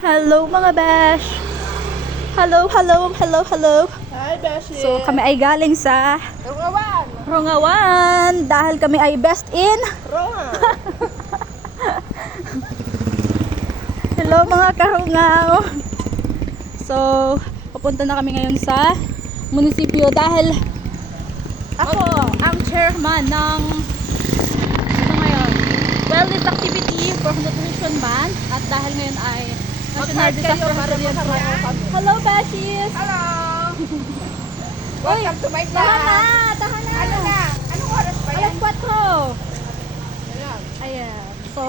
Hello mga besh! Hello! Hi, Beshi. So kami ay galing sa Rungawan. Rungawan dahil kami ay best in. Runga. Hello mga karungaw! So papunta na kami ngayon sa munisipyo dahil ako ang chairman ng ngayon, wellness activity for nutrition month at dahil ngayon ay National Disaster Resilience Month. Hello Beshies! Hello. Uy, Welcome to my tahan vlog. na! Ano na? Anong oras pa yan? Alas 4. Ayan. Ayan. So,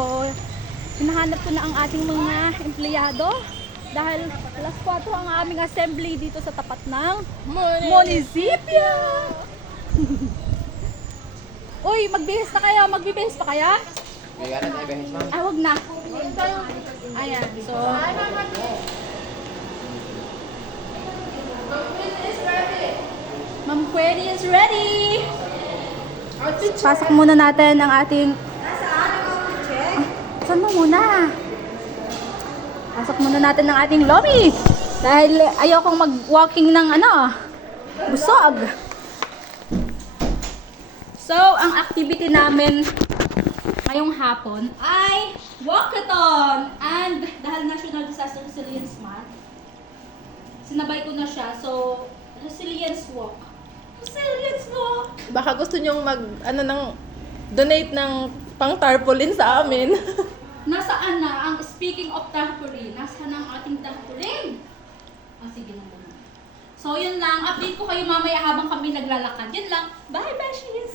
hinahanap ko na ang ating mga empleyado dahil alas 4 ang aming assembly dito sa tapat ng munisipyo. Uy, magbihis na kayo. Magbibihis pa kaya? Ah, wag na. Ayan. So, Ma'am Query is ready. Pasok muna natin ang ating... Saan mo muna? Pasok muna natin ang ating lobby. Dahil ayokong mag-walking ng busog. So, ang activity namin ngayong hapon ay walkathon. And dahil National Disaster Resilience Month, sinabay ko na siya. So, resilience walk. Resilience walk! Baka gusto nyong donate ng pang tarpaulin sa amin. Nasaan na ang speaking of tarpaulin? Nasaan na ang ating tarpaulin? Sige na muna. So, yun lang. Update ko kayo mamaya habang kami naglalakad. Yun lang. Bye, Beshies!